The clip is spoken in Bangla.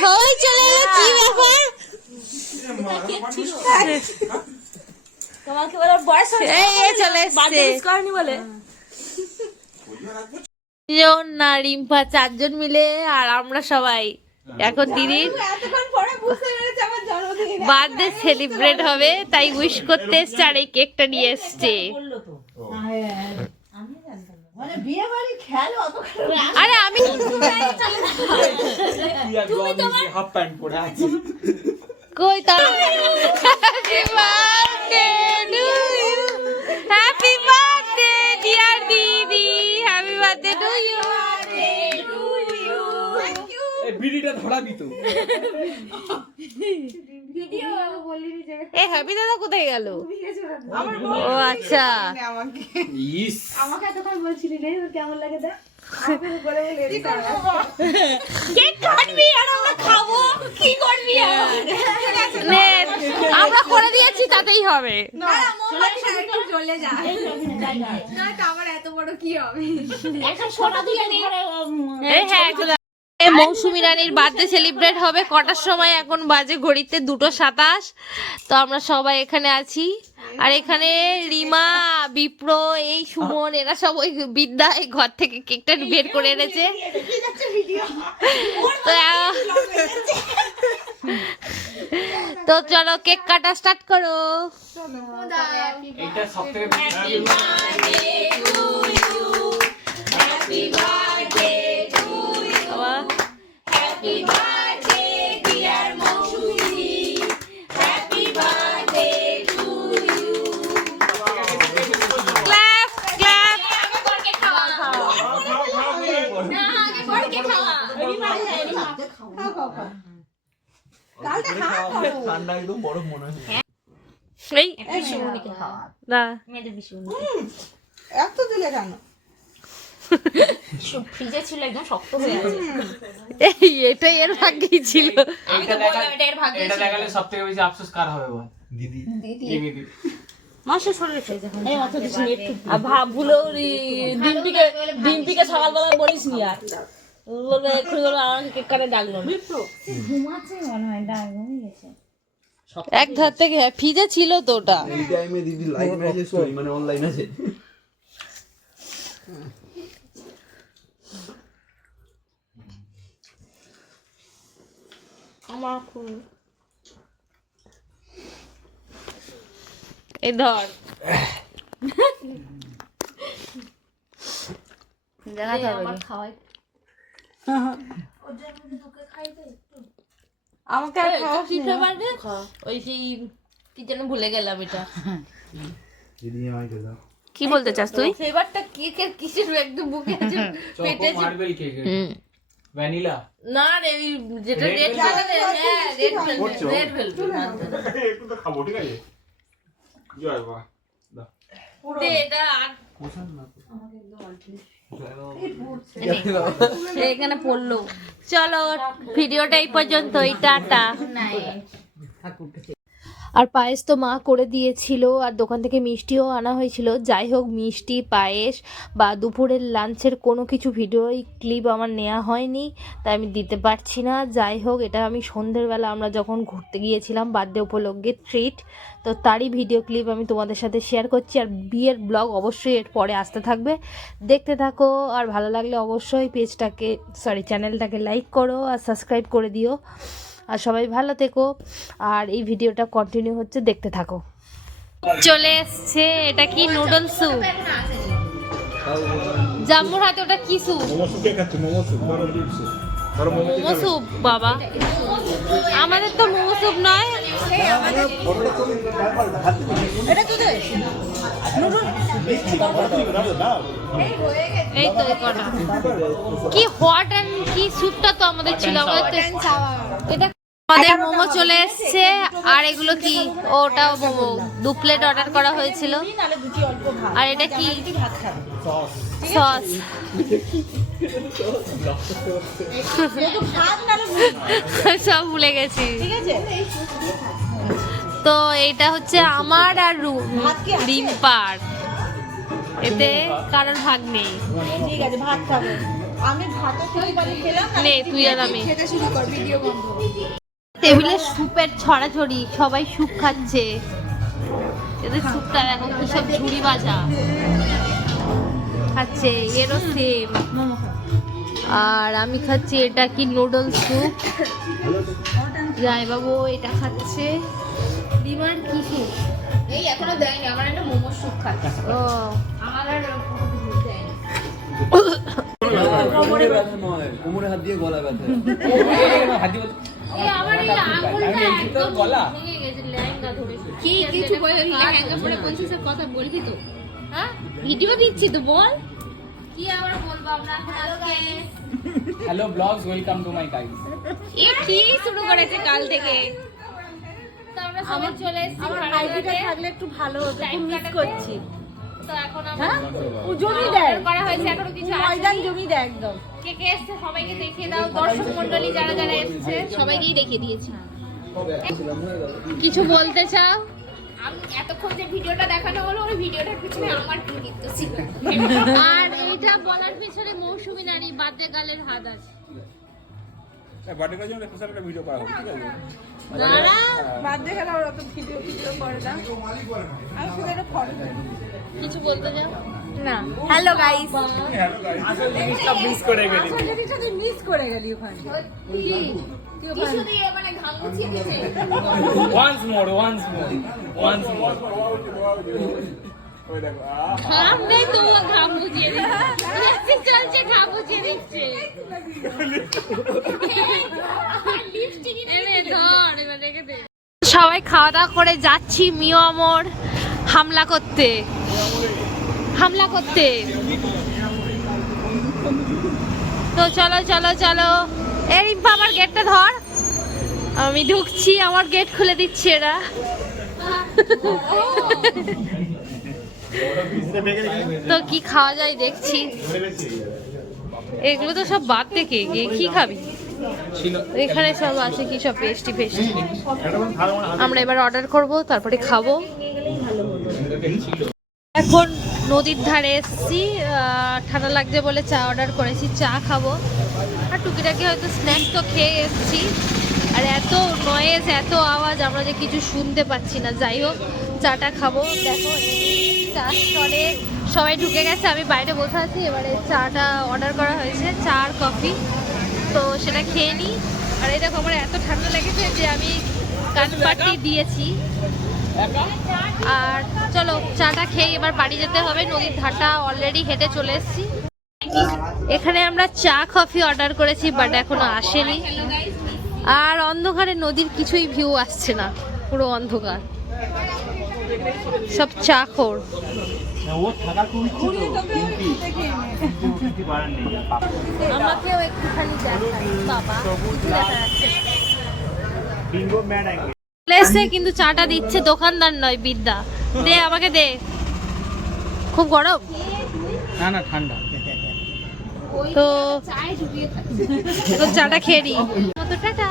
ছয় চলে এলো, কি ব্যাপার? তোমাকে বলে বয়স এই চলে এসছে করেনি বলে না রিম্পা, 4 জন মিলে আর আমরা সবাই এখন দিদির বার্থডে সেলিব্রেট হবে, তাই উইশ করতে এসছে আর এই কেকটা নিয়ে এসছে। আরে আমি কই তার হ্যাপি বার্থডে ডিয়ার দিদি, হ্যাপি বার্থডে টু ইউ। বিড়িটা ধরাবি তো। এই হ্যাপি দাদা কোথায় গেল? ও আচ্ছা, আমাকে এতক্ষণ বলছিলি রে কেমন লাগে দেখ কেক কাটবি আর আমরা খাবো, কি করবি নে, আমরা করে দিয়েছি তাতেই হবে। চলে যায় না তো আমার এত বড় কি হবে এখন সোনা দিলে এই হ্যাঁ মৌসুমী রানীর বার্থডে সেলিব্রেট হবে কটার সময়? এখন বাজে ঘড়িতে 2:27। তো আমরা সবাই এখানে আছি, আর এখানে রিমা, বিপ্র, এই সুমন, এরা সব ওই বিদ্যা এই ঘর থেকে কেকটা বের করে এনেছে। তো চলো কেক কাটা স্টার্ট করো। এটা সবথেকে ঠান্ডা একদম বরফ মনে হয়। এত দিলে কেন? ফ্রিজে ছিল, একদম শক্ত হয়ে আছে। এটাই এর ভাগ্যেই ছিল। এটা দেখালে সবথেকে বেশি আফসোস কার হবে বল? দিদি। দিদি মাসে সরে গেছে যখন এই অত কিছু নেই একটু ভুলো ডিম্পিকে সকালবেলা বলিস নি আর বলবে এক্ষুনি বলবে আমাকে কেক কাটে ডাকলো ঘুমাচ্ছে মনে হয় ডাকঘুমিয়ে গেছে এক ধার থেকে ফ্রিজে ছিল তো ওটা। এই টাইমে দিদি লাইভ ম্যাচে স্টোরি মানে অনলাইন আছে। আমার খুব এই ধর দেখাতে হবে আমার খাওয়াই আমাকে আর খাওয়া কি ফ্লেভার রে? ওই সেই কি যেন ভুলে গেলাম এটা। দিদি আমাকে দাও। কি বলতে চাস তুই? ফ্লেভারটা কেকের কিসের একদম বুকে আছে পেটে চকো মার্বেল কেক। ভ্যানিলা না রে, যেটা রেড কালারের, হ্যাঁ রেড ভেলভেট, রেড ভেলভেট একটু তো খাবো, ঠিক আছে? জয় বাবা। দে এটা আর এখানে পড়লো চলো ভিডিওটা এই পর্যন্তই, টাটা। আর পায়েস তো মা করে দিয়েছিল, আর দোকান থেকে মিষ্টিও আনা হয়েছিল। যাই হোক, মিষ্টি, পায়েস বা দুপুরের লাঞ্চের কোনো কিছু ভিডিও ক্লিপ আমার নেওয়া হয়নি, তাই আমি দিতে পারছি না। যাই হোক, এটা আমি সন্ধ্যেবেলা আমরা যখন ঘুরতে গিয়েছিলাম বার্থডে উপলক্ষে ট্রিট, তো তারই ভিডিও ক্লিপ আমি তোমাদের সাথে শেয়ার করছি। আর বিয়ের ব্লগ অবশ্যই এর পরে আসতে থাকবে, দেখতে থাকো। আর ভালো লাগলে অবশ্যই চ্যানেলটাকে লাইক করো আর সাবস্ক্রাইব করে দিও। আর সবাই ভালো থেকো, আর এই ভিডিওটা কন্টিনিউ হচ্ছে, দেখতে থাকো। চলে এসছে, এটা কি নুডল স্যুপ, জাম্মুর হাতে ওটা কি স্যুপ? মোমো স্যুপ। বাবা, আমাদের তো মোমো স্যুপ নয়, এই তো কটা কি হট অ্যান্ড কি স্যুপটা তো আমাদের ছিল। আমাদের আমাদের মোমো চলে এসছে, আর এগুলো কি? ওটাও মোমো, 2 প্লেট অর্ডার করা হয়েছিল। আর এটা কি? সস। সব ভুলে গেছি। তো এটা হচ্ছে আমার আর রিম্পার, এতে কারোর ভাগ নেই। ঠিক আছে, ভাত খাবো। আমি ভাতে খেয়ে বাড়ি খেলাম নে তুই আর আমি খেতে শুরু কর ভিডিও বন্ধ। টেবিলে স্যুপের ছড়াছড়ি, সবাই স্যুপ খাচ্ছে। এদের স্যুপটা দেখো কি সব ঝুড়ি ভাজা খাচ্ছে, এরও সেম। আর আমি খাচ্ছি এটা কি নুডল স্যুপ, জয় বাবু এটা খাচ্ছে। ডিমার কি স্যুপ? এই এখনো দেয়নি, আমার একটা মোমো স্যুপ খাচ্ছে। ও আমার আর দেয়নি। কোমরে ব্যথা নয়, কোমরে হাত দিয়ে গলা ব্যথা। এই আমার এই আঙ্গুলটা একদম ভেঙে গেছে লেহেঙ্গা ধরে। কি কিছু বলে লেহেঙ্গা পরে বলছিস কথা বলবি তো? হ্যাঁ ভিডিও দিচ্ছি তো বল। কি আবার বলবো আমরা এখন আজকে hello blogs, welcome to my guys. এ কি শুরু করেছে কাল থেকে? তো আমরা সবাই চলে এসেছি আমার ভাড়া আইডিটা ঘাটে। থাকলে একটু ভালো হতো, Time মিস কাটাতে। করছি। তো এখন আমরা হ্যাঁ ও জমি দেয়, order করা হয়েছে, এখনো কিছু ময়দান আসেনি। জমি দেয় একদম। কে কে এসেছে সবাইকে দেখিয়ে দাও, দর্শক মণ্ডলী যারা যারা এসেছে সবাইকেই দেখিয়ে দিয়েছি। কিছু বলতে চাও? আমি এতক্ষণ যে ভিডিওটা দেখানো হলো ওই ভিডিওটার পিছনে আমার কৃতিত্ব ছিল। আর এইটা বলার পিছনে মৌসুমী নারী বাদ্যে গালের হাত আছে। বার্থডে কাজে স্পেশাল একটা ভিডিও করা হবে, ঠিক আছে? দাঁড়া, বার্থডে খেলা ওরা তো ভিডিও করে না, আমি শুধু একটা ফটো কিছু বলতে চাও? না। Hello guys, hello guys. আসল জিনিসটা মিস করে গেলি। জিনিসটা তুই মিস করে গেলি ওখানে। কি? টিস্যু দিয়ে মানে ঘাম মুছিয়ে দিয়েছে। Once more, once more, once more. ওই দেখো ঘাম নেই তো ঘাম বুঝিয়ে দিচ্ছে, চলছে ঘাম বুঝিয়ে দিচ্ছে। এনে ধর, এবার রেখে দে। সবাই খাওয়া দাওয়া করে যাচ্ছি মিও আমর হামলা করতে, হামলা করতে। তো চলো চলো চলো, এই রিম্পা আমার গেটটা ধর, আমি ঢুকছি, আমার গেট খুলে দিচ্ছে এরা। তো কি খাওয়া যায় দেখছি, এগুলো তো সব বাদ থেকে গিয়ে কি খাবি, এখানে সব আছে কি সব পেস্টি ফেস্টি। আমরা এবার অর্ডার করব, তারপরে খাবো। এখন নদীর ধারে এসেছি, ঠান্ডা লাগছে বলে চা অর্ডার করেছি, চা খাবো। আর টুকিটাকি হয়তো স্ন্যাক্স তো খেয়ে এসেছি। আর এত নয়েজ, এত আওয়াজ, আমরা যে কিছু শুনতে পাচ্ছি না। যাই হোক, চাটা খাবো। দেখো চা স্টলে সবাই ঢুকে গেছে, আমি বাইরে বসে আছি। এবারে চাটা অর্ডার করা হয়েছে, চা আর কফি, তো সেটা খেয়ে নিই। আর এই দেখো আমার এত ঠান্ডা লেগেছে যে আমি কানপাটি দিয়েছি। আর চলো চাটা খেয়ে এবার বাড়ি যেতে হবে, নদীর ধারটা অলরেডি হেঁটে চলে এসেছি। এখানে আমরা চা কফি অর্ডার করেছি, বাট এখনো আসেনি। আর অন্ধকারে নদীর কিছুই ভিউ আসছে না, পুরো অন্ধকার, সব চা খোর। ও থাকা খুব ইচ্ছে তো, কিন্তু কিছু করার নেই। আমাকেও একটুখানি দেখাই বাবা, কিছু দেখা যাচ্ছে না। Bingo mad angle. চলে এসছে, কিন্তু চাটা দিচ্ছে দোকানদার নয়, বিদ্যা। দে আমাকে দে, খুব গরম না না ঠান্ডা। তো চাটা খেয়ে নি। টাটা।